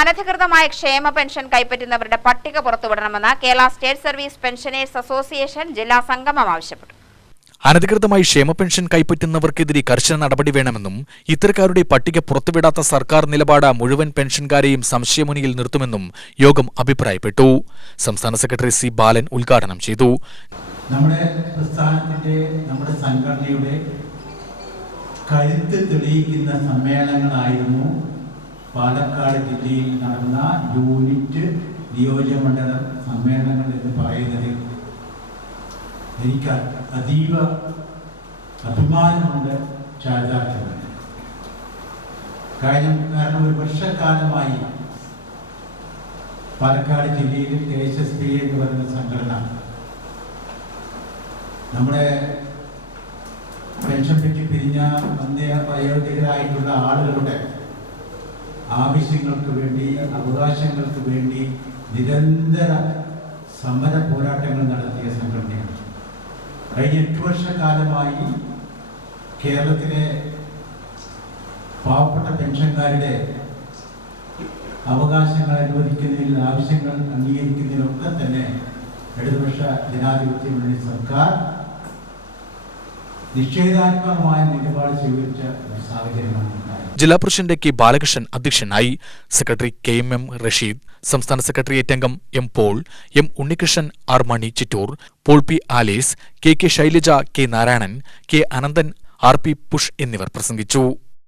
അനധികൃതമായ ക്ഷേമ പെൻഷൻ കൈപ്പറ്റുന്നവരുടെ പട്ടിക പുറത്തുവിടണമെന്ന് Kerala state service pensioners association ജില്ലാ സംഗമം ആവശ്യപ്പെട്ടു. അനധികൃതമായി ക്ഷേമ പെൻഷൻ കൈപ്പറ്റുന്നവർക്കെതിരെ കർശന നടപടി വേണമെന്നും ഇത്തരക്കാരുടെ പട്ടിക പുറത്തുവിടാത്ത സർക്കാർ നിലപാട് മുഴുവൻ പെൻഷൻകാരെയും സംശയമുനിയിൽ നിർത്തുമെന്നും യോഗം അഭിപ്രായപ്പെട്ടു. സംസ്ഥാന സെക്രട്ടറി സി ബാലൻ ഉദ്ഘാടനം ചെയ്തു. നമ്മുടെ പ്രസ്ഥാനത്തിന്റെ നമ്മുടെ സംഘടനയുടെ കരുത്ത് തെളിയിക്കുന്ന സമ്മേളനങ്ങളായിരുന്നു പാലക്കാട് ജില്ലയിൽ നടന്ന യൂണിറ്റ് നിയോജകമണ്ഡല സമ്മേളനങ്ങൾ എന്ന് പറയുന്നത്. എനിക്ക് അതീവ അഭിമാനമുണ്ട്, ചാരിതാർത്ഥ്യമുണ്ട്. കാരണം ഒരു വർഷക്കാലമായി പാലക്കാട് ജില്ലയിൽ KSSB എന്ന് പറയുന്ന സംഘടന നമ്മുടെ പെൻഷൻ പറ്റി പിരിഞ്ഞ വയോധികരായിട്ടുള്ള ആളുകളുടെ ആവശ്യങ്ങൾക്ക് വേണ്ടി, അവകാശങ്ങൾക്ക് വേണ്ടി നിരന്തര സമര പോരാട്ടങ്ങൾ നടത്തിയ സംഘടനയാണ്. കഴിഞ്ഞ 8 വർഷക്കാലമായി കേരളത്തിലെ പാവപ്പെട്ട പെൻഷൻകാരുടെ അവകാശങ്ങൾ അനുവദിക്കുന്നതിൽ, ആവശ്യങ്ങൾ അംഗീകരിക്കുന്നതിലൊക്കെ തന്നെ ഇടതുപക്ഷ ജനാധിപത്യ മുന്നണി സർക്കാർ നിഷേധാത്മകമായ നിലപാട് സ്വീകരിച്ച ഒരു സാഹചര്യമാണ് ഉണ്ടായത്. ജില്ലാ പ്രസിഡന്റ് കെ ബാലകൃഷ്ണൻ അധ്യക്ഷനായി. സെക്രട്ടറി KM റഷീദ്, സംസ്ഥാന സെക്രട്ടേറിയറ്റ് അംഗം M Paul, M Unnikrishnan, R Mani Chittur, Paul P Alice, KK Shailaja, K Narayanan, K Ananthan, RP പുഷ് എന്നിവർ പ്രസംഗിച്ചു.